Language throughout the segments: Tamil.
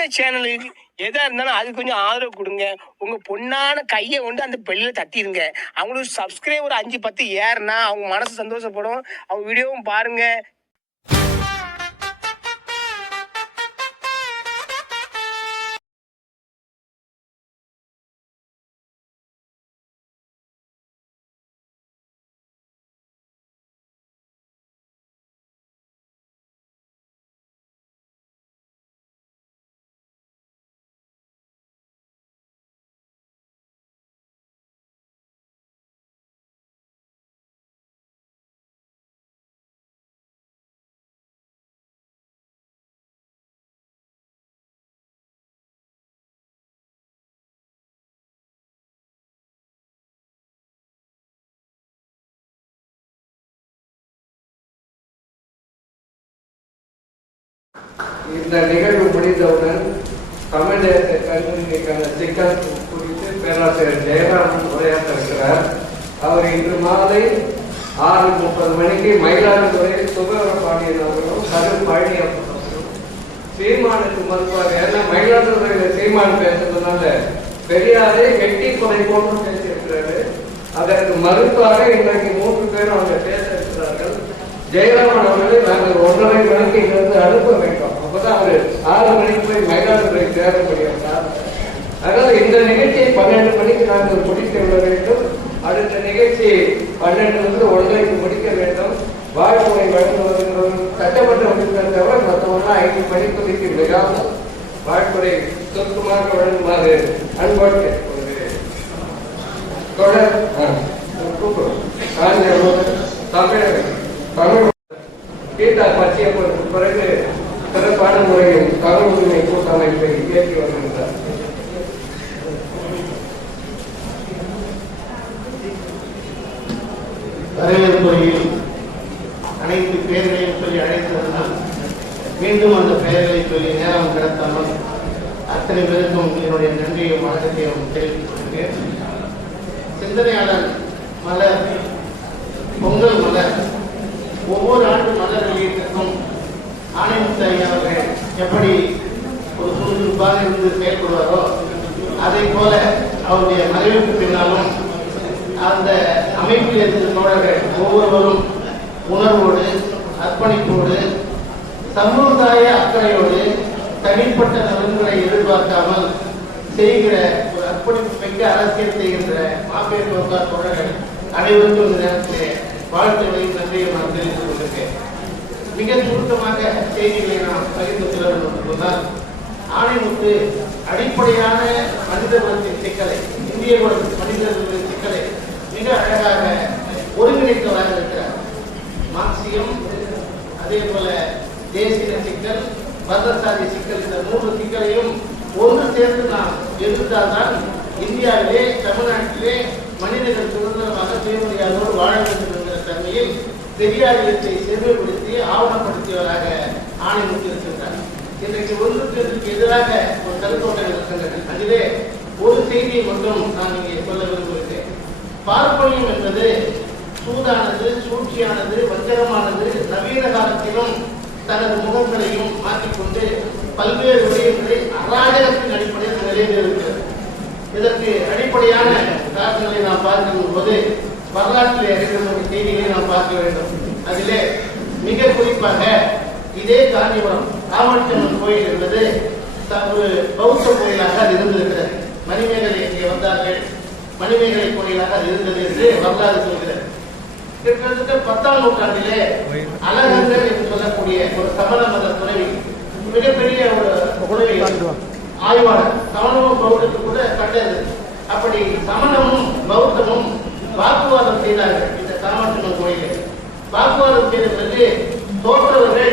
இந்த சேனலுக்கு எதா இருந்தாலும் அது கொஞ்சம் ஆதரவு கொடுங்க. உங்க பொண்ணான கையை கொண்டு அந்த பெல்லில் தட்டிடுங்க. அவங்களுக்கு சப்ஸ்கிரைபர் 5-10 ஏறுனா அவங்க மனசு சந்தோஷப்படும். அவங்க வீடியோவும் பாருங்க. இந்த நிகழ்வு முடிந்தவுடன் தமிழ் கல்விக்கான சிக்கல் குறித்து பேராசிரியர் ஜெயராமன் உரையாற்ற இருக்கிறார். அவர் இன்று மாலை 6:30 மணிக்கு மயிலாடுதுறை சுப்பிரமணியன் அவர்களும் கரு பழனியப்பனும் சீமானுக்கு மறுப்பார். ஏன்னா மயிலாடுதுறையில சீமான் பேசுறதுனால பெரியாரே வெட்டி கொலை போட்டு பேசியிருக்கிறாரு. அதற்கு மறுப்பாக இன்றைக்கு 3 பேரும் அவங்க பேச இருக்கிறார்கள். ஜெயராமன் அவர்களை நாங்கள் 1:30 மணிக்கு இங்கிருந்து அனுப்ப வேண்டும். அப்பதான் அவர் 6 மணிக்கு போய் மயிலாடுதுறை சேர முடியும். அதனால் இந்த நிகழ்ச்சியை 12 மணிக்கு நாங்கள் முடிக்க விட வேண்டும். அடுத்த நிகழ்ச்சி 12 1:30 முடிக்க வேண்டும். வாழ்முறை வழங்குவதற்கு சட்டமன்ற உறுப்பினர் தவிர மற்றவர்கள் 5 மணிக்கு விடாமல் வாழ்முறை சுருக்கமாக வழங்குமாறு அன்போடு கேட்கொள்கிறேன். தொடர் தமிழ் கீதா பற்றிய பிறகு சிறப்பான முறையில் தமிழ் உரிமை கூட்டமைப்பை இயக்கி வருகின்றார். வரவேற்புரையில் அனைத்து பெயர்களையும் சொல்லி அழைத்ததனால் மீண்டும் அந்த பெயர்களை சொல்லி நேரம் கடத்தாமல் அத்தனை பேருக்கும் என்னுடைய நன்றியும் வணக்கத்தையும் தெரிவித்துக் கொள்கிறேன். சிந்தனையாளர் மலர், பொங்கல் மலர், ஒவ்வொரு ஆண்டு மலர் வெளியீட்டிற்கும் ஆணைமுத்து ஐயா அவர்கள் எப்படி ஒரு சுறுசுறுப்பாக இருந்து செயல்படுவாரோ அதை போல அவருடைய மறைவுக்கு பின்னாலும் அந்த அமைப்பில் இருந்த தோழர்கள் ஒவ்வொருவரும் உணர்வோடு, அர்ப்பணிப்போடு, சமுதாய அக்கறையோடு, தனிப்பட்ட நலன்களை எதிர்பார்க்காமல் செய்கிற ஒரு அர்ப்பணிப்பு மிக்க அரசியல் செய்கின்ற மாபெரும் தோழர்கள் அனைவருக்கும் இந்த நேரத்திலே வாழ்த்துக்களையும் நன்றியை நான் தெரிவித்துக் கொண்டிருக்கேன். மிக சுருக்கமாக செய்திகளை நாம் பகிர்ந்து செல்ல வேண்டும் என்று சொன்னால், ஆணைமுத்து அடிப்படையான மனிதகுலத்தின் சிக்கலை, இந்திய மனிதர்களின் சிக்கலை மிக அழகாக ஒருங்கிணைத்தவராக இருக்கிறார். மார்க்சியம், அதே போல தேசிய சிக்கல், வர்ணசாதி சிக்கல், இந்த 3 சிக்கலையும் ஒன்று சேர்ந்து நாம் எதிர்த்தால்தான் இந்தியாவிலே, தமிழ்நாட்டிலே மனிதர்கள் சுதந்திரமாக சுயமரியாதையோடு வாழ வேண்டும் என்கிற தன்மையில் பெரியாரியத்தை செருமைப்படுத்தி ஆவணப்படுத்தியவராக ஆணைமுத்து இருக்கின்றார். இன்றைக்கு ஒன்றுக்கு எதிராக ஒரு கருத்தோட்டங்கள் இருக்கின்றன. அதிலே ஒரு செய்தியை மட்டும் நான் இங்கே சொல்ல விரும்புகிறேன். பார்ப்பனியம் என்பது சூதானது, சூழ்ச்சியானது, வஞ்சகமானது, நவீன காலத்திலும் தனது முகங்களையும் மாற்றிக்கொண்டு பல்வேறு விடயங்களை அராஜகத்தின் அடிப்படையில் நிறைவேறுகிறது. இதற்கு அடிப்படையான காரணங்களை நாம் பார்க்கும் போது வரலாற்றில் இருக்கிற செய்திகளை நாம் பார்க்க வேண்டும். அதிலே மிக குறிப்பாக இதே காஞ்சிபுரம் காமாட்சியம்மன் கோயில் என்பது ஒரு பௌத்த கோயிலாக அது இருந்திருக்கிறது. மணிமேகலை இங்கே வந்தார்கள், மணிமேகலை கோயிலாக அது இருந்தது என்று வரலாறு சொல்கிறது. கிட்டத்தட்ட 10ஆம் நூற்றாண்டிலே அழகர்கள் என்று சொல்லக்கூடிய ஒரு சமண மத துறவி, மிகப்பெரிய ஒரு ஆய்வாளர், சமணமும் பௌத்தத்துக்கு கூட கண்டது. அப்படி சமணமும் பௌத்தமும் வாக்குவாதம் செய்தார்கள். இந்த காமாட்சியம்மன் கோயிலில் வாக்குவாதம் செய்த பிறகு தோற்றவர்கள்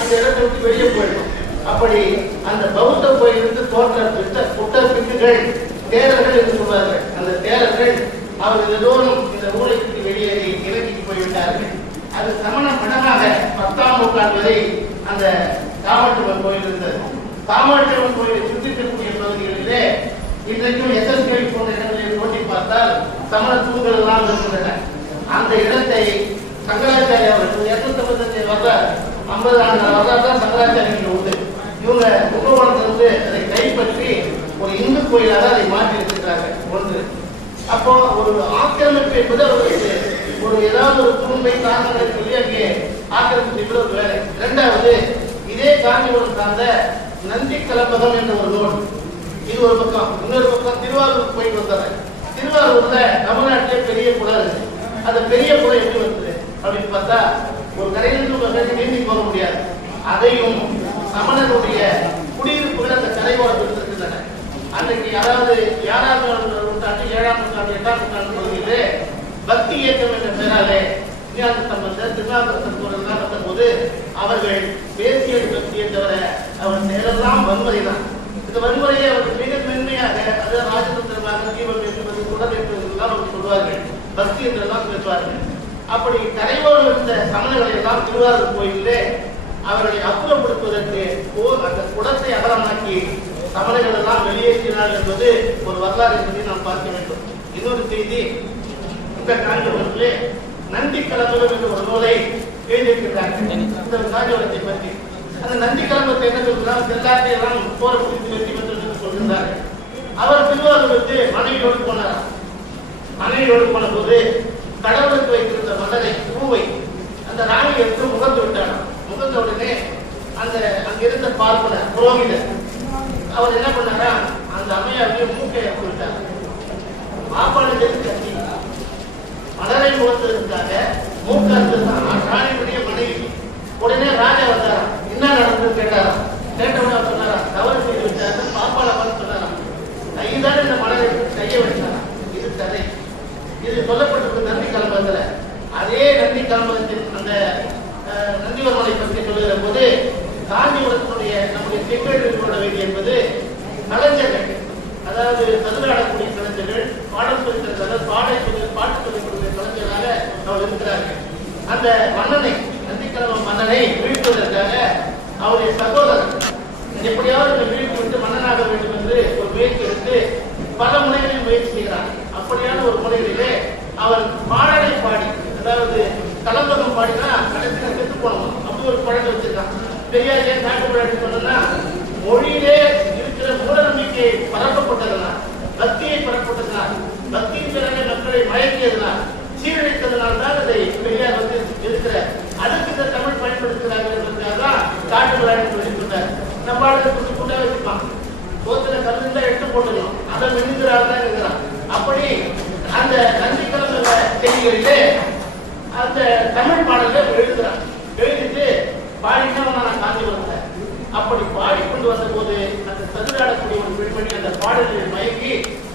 அந்த இடத்தை விட்டு வெளியே போயிடும். அப்படி அந்த பௌத்த கோயிலிருந்து தோற்ற குட்ட பிக்குகள், தேரர்கள் என்று சொல்வார்கள். அந்த தேரர்கள் அவர்கள் எல்லோரும் இந்த ஊரைக்கு வெளியேறி இலக்கிக்கு போய்விட்டார்கள். அது சமண மடமாக 10ஆம் நூற்றாண்டு வரை அந்த காமாட்சியம்மன் கோயில் இருந்தது. காமாட்சியம்மன் கோயிலை சுற்றிக்கக்கூடிய பகுதிகளிலே இன்றைக்கும் எஸ்எஸ்கேவி போன்ற இடங்களில் தோண்டி பார்த்தால் சமண தூண்கள் எல்லாம் இருக்கின்றன. அந்த இடத்தை சங்கராச்சாரிய அவர்கள் 255 வரலாறு 50 ஆண்டு வரலாறு தான் சங்கராச்சாரியர்கள் உண்டு. இவங்க கும்பகோணத்திலிருந்து அதை கைப்பற்றி ஒரு இந்து கோயிலாக அதை மாற்றி இருக்கிறாங்க. ஒன்று, அப்போ ஒரு ஆக்கிரமிப்பு என்பது அவர்களுக்கு ஒரு ஏதாவது ஒரு குடும்பை தாக்கங்களை சொல்லி அங்கே ஆக்கிரமிப்பு செய்வது ஒரு வேலை. இரண்டாவது, இதே காஞ்சிபுரம் சார்ந்த நந்தி கலம்பகம் என்ற ஒரு நூல், இது ஒரு பக்கம். இன்னொரு பக்கம் திருவாரூர் போயிட்டு வந்தாங்க. திருவாரூர்ல தமிழ்நாட்டிலே பெரிய குளம் இருக்கு. அந்த பெரிய குளம் எப்படி வந்தது அப்படின்னு பார்த்தா, ஒரு கரையிலிருந்து ஒரு கரைக்கு நீந்தி போக முடியாது. அதையும் சமணனுடைய குடியிருப்புகள் அந்த கரையோரத்தில் இருக்கின்றன. அன்றைக்கு அதாவது 6ஆம் நூற்றாண்டு 7ஆம் நூற்றாண்டு 8ஆம் நூற்றாண்டு பகுதியிலே பக்தி இயக்கம் என்ற பெயராலே ஞான சம்பந்தர் திருநாவுக்கரசர் வந்த போது அவர்கள் பேசிய பக்தியை தவிர அவர் செயலெல்லாம் வன்முறை தான். இந்த வன்முறையை அவர்கள் மிக மென்மையாக, அதாவது ராஜதந்திரமாக தீபம் ஏற்றுவது குடல் ஏற்றுவதெல்லாம் அவர்கள் சொல்வார்கள், பக்தி என்றெல்லாம் பேசுவார்கள். அப்படி கரையோரம் இருந்த சமணர்களை எல்லாம் திருவாரூர் கோயிலே அவர்களை அப்புறப்படுத்துவதற்கு அந்த குடத்தை அகலமாக்கி சமணர்கள் எல்லாம் வெளியேற்றினார் என்பது ஒரு வரலாறு என்பதை நாம் பார்க்க வேண்டும். இன்னொரு செய்தி, இந்த காஞ்சிபுரத்திலே நந்தி கலம்பகம் என்ற ஒரு நூலை எழுதியிருக்கிறார்கள் இந்த காஞ்சிபுரத்தை பற்றி. அந்த நந்தி கலம்பத்தை என்ன சொல்கிறார், எல்லாத்தையும் எல்லாம் போற குறித்து வெற்றி பெற்று சொல்கின்றார்கள். அவர் திருவாரூருக்கு மனைவியோடு போனார். மனைவியோடு போன போது கடவுளுக்கு வைத்திருந்த மலரை, பூவை அந்த ராணி எடுத்து முகந்து விட்டார். முகந்த உடனே அந்த அங்கிருந்த பார்ப்பனர் புரோகிதர் அவர் என்ன பண்ணாரா, அந்த அம்மையாருக்கு மூக்கை இறந்து விட்டார். மாப்பாடு கட்டி மலரை முகந்ததுக்காக மூக்கு ராணியுடைய மனைவி. உடனே ராஜா வந்தாரா, என்ன நடந்தது கேட்டாரா. கேட்டவுடனே அவர் சொன்னாரா, தவறு செய்து விட்டாரு. பாப்பாள பார்த்து சொன்னாரா, கைதான் இந்த மலரை கைய வச்சாரா. இது கதை, இது சொல்லப்பட்டிருக்கு நந்தி கலம்பகத்துல. அதே நந்தி கலம்பகத்தின் அந்த நந்திவர்மனை பற்றி சொல்லுகிற போது காஞ்சிபுரத்தினுடைய நம்முடைய செங்கோட வேண்டி என்பது கலைஞர்கள், அதாவது சதுராடக்கூடிய கலைஞர்கள், பாடல் சொல்லித்தர்கள், பாட்டு சொல்லிக்கூடிய கலைஞராக அவர் இருக்கிறார்கள். அந்த மன்னனை, நந்திக்கலம்ப மன்னனை வீழ்த்துவதற்காக அவருடைய சகோதரர் எப்படியாவது வீழ்த்து விட்டு மன்னனாக வேண்டும் என்று ஒரு முயற்சி எடுத்து பல முறைகளில் முயற்சி செய்கிறார். அப்படியான ஒரு முறைகளிலே அவர் பாடலை பாடி, அதாவது கலம்பகம் பாடினா கடைசியில் செத்து போனோம், அப்படி ஒரு பழக்கம் வச்சிருக்கான். பெரியார் ஏன் நாட்டு சொன்னா, மொழியிலே இருக்கிற மூட நம்பிக்கை பரப்பப்பட்டதுனால், பக்தியை பரப்பப்பட்டதுனால், பக்தியின் பிறகு மக்களை மயக்கியதுனால், சீரழித்ததுனால் தான் அதை பெரியார் இருக்கிற அதுக்கு இந்த தமிழ் பயன்படுத்துகிறார்கள் என்பதற்காக காட்டு விளையாட்டு சொல்லி சொன்னார். நம்மளால கூட்டா வச்சுப்பான், சோத்துல கல்லுந்தா எடுத்து போட்டுக்கலாம், அதை மென்னுகிறாள் தான் இருக்கிறான். அப்படி அந்த நந்தி கலந்த செய்திகளிலே அந்த தமிழ் பாடலை எழுதுகிறான். எழுதிட்டு பாடினா நான் காஞ்சிபுரத்தில் அப்படி பாடிக்கொண்டு வந்த போது அந்த சதுராடக்கூடிய ஒரு பெண்மணி அந்த பாடலில் மயங்கி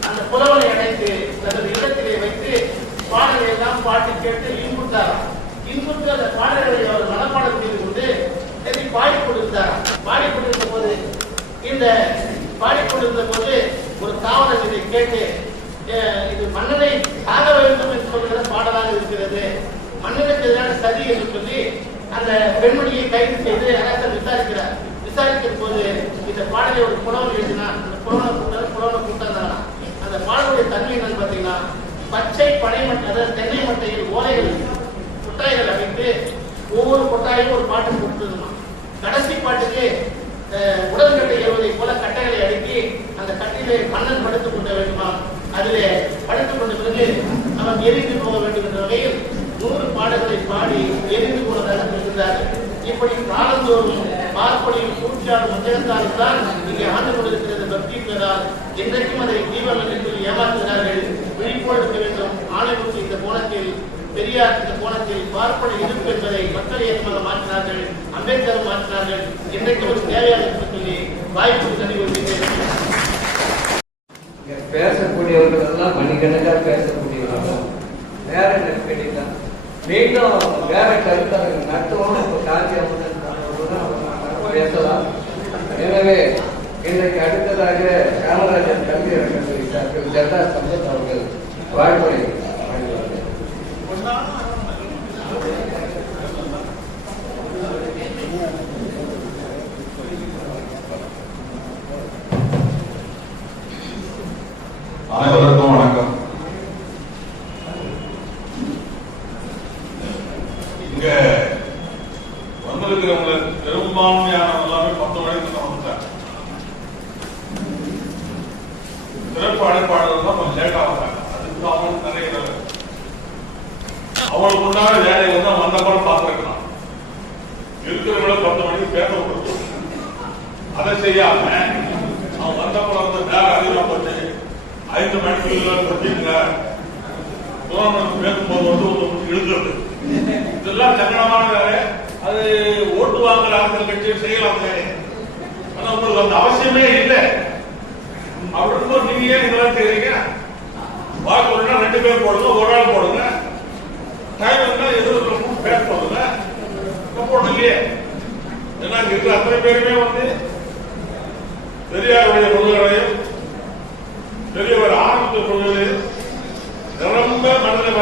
அந்த புலவனை அடைத்து தனது இடத்திலே வைத்து பாடலை எல்லாம் பாட்டு கேட்டு இன்புட்டாராம். இன்புட்டு அந்த பாடல்களை அவர் மனப்பாடம் செய்து கொண்டு பாடிக்கொண்டிருந்தாராம். பாடிக்கொண்டிருந்த போது ஒரு காவலர் இதை கேட்டு, இது மன்னனை ஆக வேண்டும் என்று சொல்கிற பாடலாக இருக்கிறது, மன்னனுக்கு எதிரான சதி என்று சொல்லி அந்த பெண்மணியை கைது செய்து அரசர் விசாரிக்கிறார். விசாரிக்கிற போது இந்த பாடலை ஒரு புலவன் எழுதினார். அந்த புலவனை கூட்டான். அந்த பாடலுடைய தன்மை என்னன்னு பார்த்தீங்கன்னா, பச்சை பனை மட்டை, அதாவது தென்னை மட்டையில் ஓலைகள் கொட்டாய்கள் அமைத்து ஒவ்வொரு கொட்டாயும் ஒரு பாட்டு கொடுத்துருமா. கடைசி பாட்டுக்கு உடன்கட்டை ஏறுவதை போல கட்டைகளை அடுக்கி அந்த கட்டையிலே மன்னன் படுத்துக் கொள்ள வேண்டுமா, அதிலே படுத்துக் கொண்ட பிறகு அவன் எரிந்து போக வேண்டும் என்ற வகையில் 100 பாடல்களை பாடி எரிந்து போனதாக சொல்கிறார்கள். இப்படி காலந்தோறும் பார்ப்பனையும் சூழ்ச்சியாலும் முன்னேற்றாலும் தான் இங்கே ஆண்டு கொண்டிருக்கிறது பக்தி பெறால். என்றைக்கும் அதை தீபம் என்று சொல்லி ஏமாற்றுகிறார்கள். விழிப்புணர்வு வேண்டும். ஆணைமுறை இந்த கோணத்தில், பெரியார் இந்த கோணத்தில் பார்ப்பனை எதிர்ப்பு என்பதை மக்கள் இயக்கமாக மாற்றினார்கள், அம்பேத்கர் மாற்றினார்கள். என்றைக்கும் ஒரு தேவையான சொல்லி வாய்ப்பு தனி பேசக்கூடியவர்கள் எல்லாம் மணிக்கணக்காக பேசக்கூடியவர்கள். வேற என்ன கேட்டீங்கன்னா, மீண்டும் வேற கருத்தாளர்கள் நட்டுவோம் பேசலாம். எனவே இன்றைக்கு அடுத்ததாக காமராஜர் கல்வி அரங்கத்தில் ஜெர்தா சம்பத் அவர்கள் வாழ்வுரை வழங்குவார்கள். அனைவருக்கும் வணக்கம். இங்க வந்திருக்கிறவங்க பெரும்பான்மையான எல்லாமே 10 வயதுக்கு சிறப்பு அழைப்பாளர்கள் தான் கொஞ்சம் லேட்டாக வந்தாங்க. அதுக்கு அவங்களுக்கு நிறைய வேலை, அவங்களுக்கு உண்டான வேலையை வந்து வந்தப்பறம் பார்த்துருக்கலாம். இருக்கிறவங்கள 10 மணிக்கு பேச கொடுத்து அதை செய்யாம அவன் வந்தப்பறம் வந்து வேலை அதிகமாக போச்சு. 5 மணிக்கு பற்றிங்க பேசும்போது வந்து இழுக்கிறது, இதெல்லாம் சங்கடமான வேலை. அது ஓட்டு வாங்குற ஆட்கள் கட்சியை செய்யலாம், ஆனா உங்களுக்கு அந்த அவசியமே இல்லை. அப்படி இருக்கும்போது நீங்க ஏன் இதெல்லாம் செய்றீங்க? வாக்கு 2 பேர் போடுங்க, ஒரு ஆள் போடுங்க, டைம் இருந்தா எதிர்ப்பு பேச போடுங்க, போடலையே. ஏன்னா இங்க இருக்கிற அத்தனை பேருமே வந்து பெரியாருடைய கொள்கைகளையும் பெரியவர் ஆரம்பித்த கொள்கைகளையும் நிரம்ப மனதில்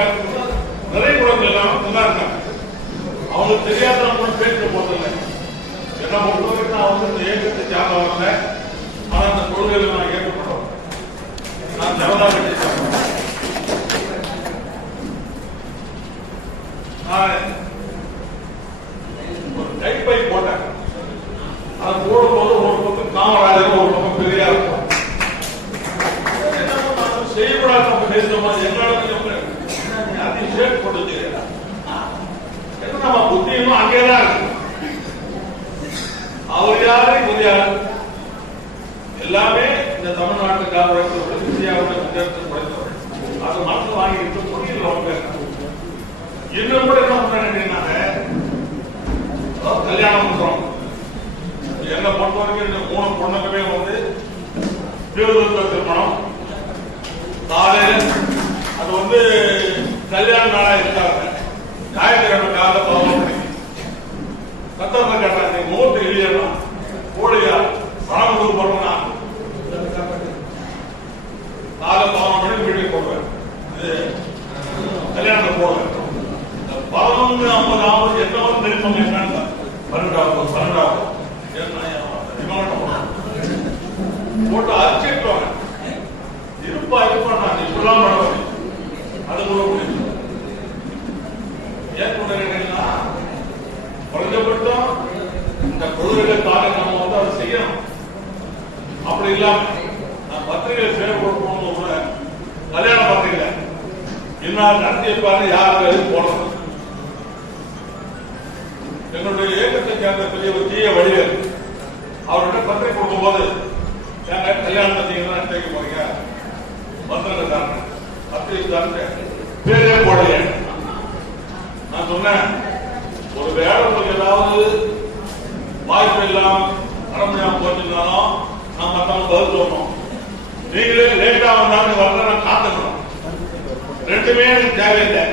நிறைய குழந்தை எல்லாம் நல்லா இருக்காங்க. அவங்களுக்கு தெரியாத கூட பேச போதில்லை. என்ன பொறுத்தவரைக்கும் நான் வந்து இந்த இயக்கத்தை சார்ந்தவங்க, ஆனால் அந்த கொள்கைகளை நான் ஏற்கப்பட்டோம். நான் ஜனதா கட்சி சார்ந்தேன். நான் ஒரு டைப்பை போட்டேன். அதை போடும்போது ஒரு பக்கம் காமராஜர், ஒரு பக்கம் பெரியார். செய்யக்கூடாது நம்ம பேசுறோம், என்னால அதையும் சேர்த்து போட்டு நம்ம புத்தியும் அங்கேதான் இருக்கு. அவர் யாரு, இவர் யாரு, எல்லாமே இந்த தமிழ்நாட்டுக்காக உழைத்தவர்கள், இந்தியாவுடைய முன்னேற்றத்தை உழைத்தவர்கள். அது மனசு வாங்கிட்டு புரியுது ரொம்ப பேர். இன்னும் கூட என்ன பண்றாங்க, கல்யாணம் பண்றோம். என்ன பொறுத்த வரைக்கும் இந்த 3 பொண்ணுக்குமே வந்து திருமணம் காலையில் அது வந்து கல்யாண நாளா இருக்காங்க. ஞாயிற்றுக்கிழமை காலை 11 மணிக்கு சத்தத்தை கேட்டாங்க, முகூர்த்த இல்லையா போலியா பணம் கொடுத்து போறோம்னா காலை 11 மணிக்கு வீட்டுக்கு போடுவேன். கல்யாணத்தை போடுவேன். 11:50 என்ன ஒரு நெருக்கம் என்னன்னு 12 போட்டு அரிச்சிட்டுவாங்க. இருப்பா நான் இப்பெல்லாம் பண்ணுவேன். அது கூட முடியும். ஏன் கொண்டா குறைஞ்சபட்சம் இந்த கொள்கைகளுக்காக நம்ம வந்து அதை செய்யணும். அப்படி இல்லாம நான் பத்திரிகை பேர் கொடுக்கணும் கூட கல்யாண பத்திரிகை இன்னார் நடத்தியிருப்பாரு, யாருக்கு எது போடணும். என்னுடைய இயக்கத்தை சேர்ந்த பெரியவர் ஜிய வடிவேல் அவர்கிட்ட பத்திரிகை கொடுக்கும் போது எங்க கல்யாணம் பத்திரிகை செய்ய போறீங்க, பத்திரிகை காரணம் பத்திரிகை பேரே போடலையே. நான் சொன்னேன், ஒரு வேலை உங்களுக்கு ஏதாவது வாய்ப்பு இல்லாம கடமையாக போச்சுனாலும் நான் மற்றவங்க பதில் சொல்லணும். நீங்களே லேட்டா வந்தாலும் வரல, நான் காத்துக்கணும். 2மே எனக்கு தேவையில்லை.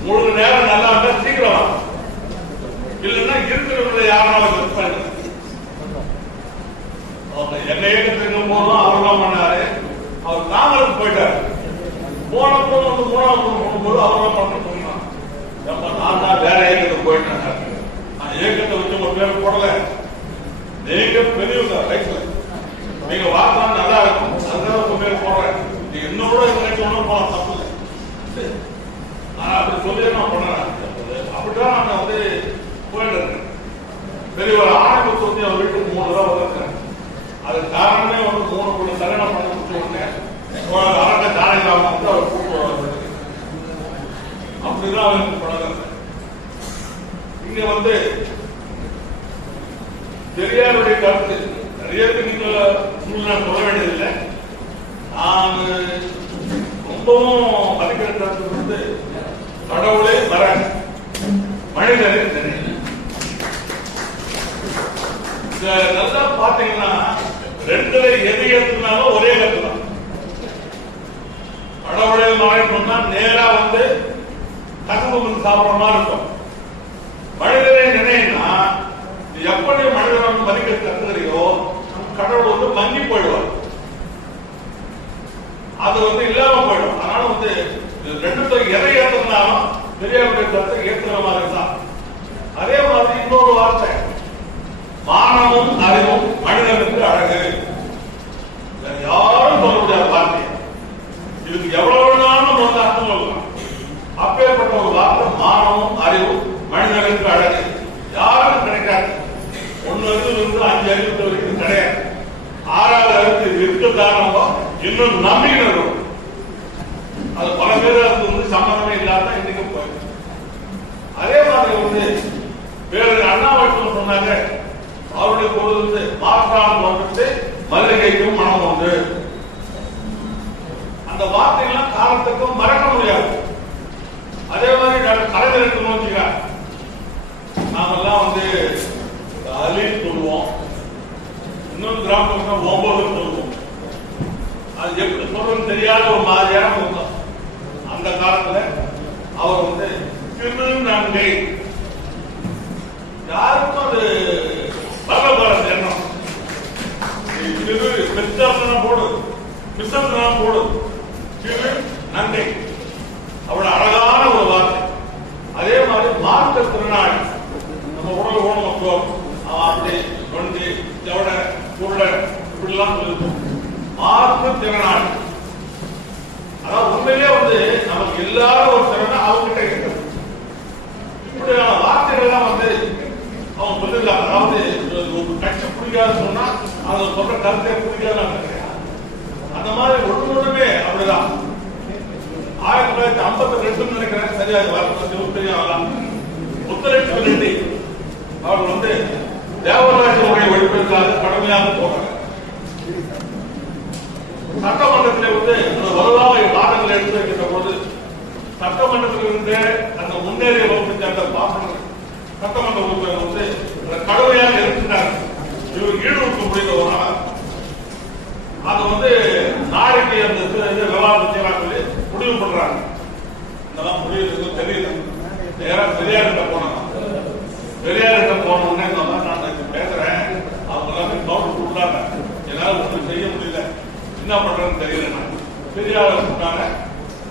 உங்களுக்கு நேரம் நல்லா இருந்தா சீக்கிரம் இல்லைன்னா இருக்கிறவங்களை யாராவது என்ன இயக்கத்துக்கு போதும் அவர்தான் பண்ணாரு. அவர் தாமலுக்கு போயிட்டாரு. போன போது வந்து 3வது போது அவர்தான் பண்ண சொன்னான். நான் தான் வேற இயக்கத்துக்கு போயிட்டேன். நான் இயக்கத்தை வச்சு ஒரு பேர் போடல. நீங்க பெரியவங்க ரைட்ல நீங்க வார்த்தை நல்லா இருக்கும், அதுதான் உங்க பேர் போடுறேன். நீங்க இன்னும் கூட ஒன்றும் போகலாம், தப்பு இல்லை. நான் அப்படி சொல்லி நான் பண்ணேன். அப்படிதான் நான் வந்து போயிட்டு இருக்கேன். பெரியவர் ஆரம்ப சொல்லி அவர் வீட்டுக்கு 3 தடவை வந்திருக்கிறேன். அதுக்கு காரணமே வந்து 3 கோடி கல்யாணம் பண்ண முடிச்ச உடனே அரண்ட ஜானகிராமன் வந்து அவர் கூப்பிட்டு வர அப்படிதான் அவருக்கு பழகிறேன். இங்க வந்து பெரியாருடைய கருத்து நிறைய நீங்க சொல்ல வேண்டியதில்லை. நான் ரொம்பவும் மதிக்கிற கருத்து வந்து கடவுளே வர மனிதரை நினைவு. நல்லா பாத்தீங்கன்னா 2ல எது எடுத்துனாலும் ஒரே கருத்து தான். கடவுளே மாறினா நேரா வந்து கசப்பு சாப்பிடுற மாதிரி இருக்கும். மனிதரை நினைனா எப்படி மனிதன் வந்து மதிக்க கத்துக்கிறையோ கடவுள் வந்து மங்கி போயிடுவார், அது வந்து இல்லாம போயிடும். அதனால வந்து 2 எதை ஏற்றுனாலும் பெரியாருடைய கருத்தை ஏற்றுற மாதிரி தான். அதே மாதிரி இன்னொரு வார்த்தை, மானமும் அறிவும் மனிதனுக்கு அழகு. யாரும் சொல்ல முடியாத வார்த்தை. இதுக்கு எவ்வளவு நாளும் வந்து அர்த்தம் சொல்லலாம். அப்பேற்பட்ட ஒரு வார்த்தை மானமும் அறிவும் மனிதனுக்கு அழகு. யாரும் கிடைக்காது. 1 அறிவு இருந்து 5 அறிவு வரைக்கும் கிடையாது. 6வது அறிவு இருக்க காரணமோ இன்னும் நம்பிக்கிட்டு அது பல பேர் அதுக்கு வந்து சம்பந்தமே இல்லாத இன்னைக்கு போயிருக்கு. அதே மாதிரி வந்து வேறு அண்ணாவட்டம் சொன்னாங்க, அவருடைய பொழுது வந்து மாற்றான் வந்துட்டு மல்லிகைக்கும் மனம் உண்டு. அந்த வார்த்தைகள்லாம் காலத்துக்கும் மறக்க முடியாது. அதே மாதிரி கலைஞர் வச்சுக்க, நாமெல்லாம் வந்து அலின்னு சொல்லுவோம், இன்னொரு கிராமத்துல 9 சொல்லுவோம். அது எப்படி சொல்றது தெரியாத ஒரு மாதிரியான முகம். அந்த காலத்துல அவர் வந்து திருநங்கை, யாருக்கும் அது பரவ எண்ணம். திரு மிஸ்டர் போடு, மிஸ்டர் போடு, திரு நங்கை, அவ்வளவு அழகான ஒரு வார்த்தை. அதே மாதிரி மாற்றுத்திறனாளி, நம்ம உடல் ஊனமுற்றோர், அப்படி நொண்டி ஜவட உருள இப்படிலாம் சொல்லுவோம். மாற்றுத்திறனாளி அதாவது உண்மையிலே வந்து நமக்கு இல்லாத ஒரு திறனை அவங்ககிட்ட இருக்கிறது. இப்படியான வார்த்தைகள்லாம் வந்து அவங்க சொல்லிருக்காங்க. அதாவது ஒரு கட்சி பிடிக்காது சொன்னா அவங்க சொல்ற கருத்தை பிடிக்காது. அந்த மாதிரி ஒண்ணுமே அப்படிதான். 1952 நினைக்கிறேன், சரியா வரலாம். முத்தலட்சுமி ரெட்டி அவர் வந்து தேவராஜ முறை ஒழிப்பதற்காக கடுமையாக போறாங்க. சட்டமன்றத்தில் வந்து வரலாறு வாதங்கள் எடுத்து வைக்கின்ற போது சட்டமன்றத்தில் இருந்து அந்த முன்னேறிய வகுப்பை சேர்ந்த பாசனம் சட்டமன்ற உறுப்பினர் வந்து கடுமையாக இருக்கிறார். இவர் ஈடுபடுத்த முடியல ஒரு நாள். அது வந்து நாளைக்கு அந்த விவாதம் செய்யலாம் சொல்லி முடிவு பண்றாங்க. இதெல்லாம் முடிவு தெரியல. நேரம் பெரியார்கிட்ட போனாங்க. பெரியார்கிட்ட போன உடனே நான் பேசுறேன், அவங்க எல்லாமே கவுண்ட் கொடுத்தாங்க. என்னால ஒன்றும் செய்ய முடியல, என்ன பண்றதுன்னு தெரியல. பெரியார் சொன்னாங்க,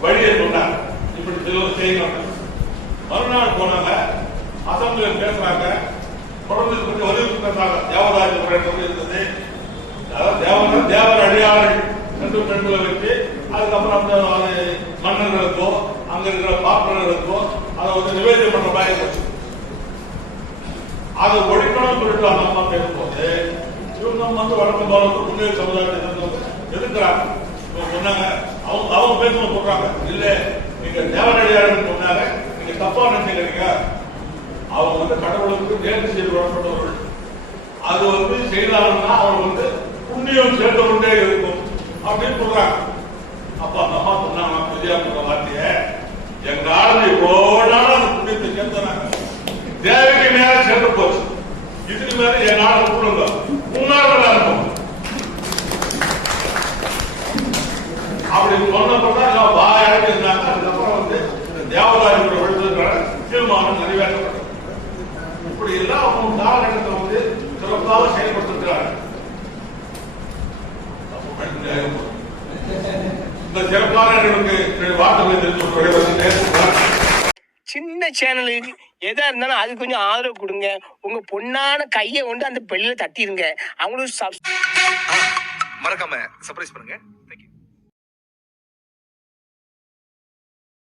வழியை சொன்னாங்க, இப்படி செய்யணும். மறுநாள் போனாங்க, அசம்பிளியில் பேசுறாங்க, தொடர்ந்து பற்றி வலியுறுத்தி பேசுறாங்க. தேவராஜ முறை இருந்தது, அதாவது தேவர் அடியார்கள் என்று பெண்களை வச்சு அதுக்கப்புறம் அந்த மன்னர்களுக்கோ அங்க இருக்கிற பாப்பர்களுக்கோ அதை வந்து நிவேதனம் பண்ற மாதிரி போச்சு. அதை ஒழிக்கணும்னு சொல்லிட்டு அந்த அம்மா பேசும்போது இவங்க வந்து வழக்கம் போல முன்னேறி சமுதாயத்தை எதிர்க்கிறாங்க. சொன்னாங்க, அவங்க பேசும்போது சொல்றாங்க, இல்ல நீங்க தேவரடியார்கள் சொன்னாங்க, நீங்க தப்பா நினைக்கிறீங்க. அவங்க வந்து கடவுளுக்கு நேர்ந்து செய்து வரப்பட்டவர்கள். அது வந்து செய்தாங்கன்னா அவர் வந்து புண்ணியம் சேர்ந்து கொண்டே இருக்கும் அப்படின்னு சொல்றாங்க. அப்ப அந்த அம்மா சொன்னாங்க, பெரியார் சொல்ற வார்த்தைய, எங்க ஆளுநை போனாலும் அந்த புண்ணியத்தை சேர்ந்தாங்க. தேவைக்கு நேரம் சேர்ந்து போச்சு. இதுக்கு மேல என் நாடு கொடுங்க, முன்னாள் இருக்கும் அப்படின்னு சொன்னப்பதான் வாயாடி இருந்தாங்க. அதுக்கப்புறம் வந்து தேவதாரியோட விழுதுங்கிற தீர்மானம் நிறைவேற்றப்பட்டது. இப்படி எல்லாம் அவங்க காலகட்டத்தை வந்து சிறப்பாக செயல்படுத்திருக்கிறாங்க. இந்த சிறப்பான வார்த்தைகளை தெரிவித்து சின்ன சேனலுக்கு எதா இருந்தாலும் அது கொஞ்சம் ஆதரவு கொடுங்க. உங்க பொண்ணான கையை கொண்டு அந்த பெல்லில தட்டிடுங்க. அவங்களுக்கு மறக்காம சர்ப்ரைஸ் பண்ணுங்க.